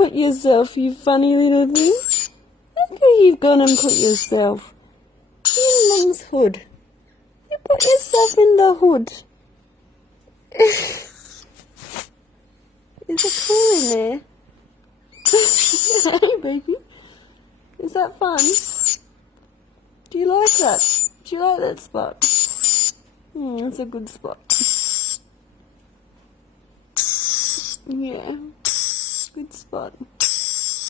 put yourself, you funny little thing? Look where you've gone and put yourself. In Mum's hood. You put yourself in the hood. Is it cool in there? Hey, baby. Is that fun? Do you like that? Do you like that spot? It's a good spot. Yeah. Good spot.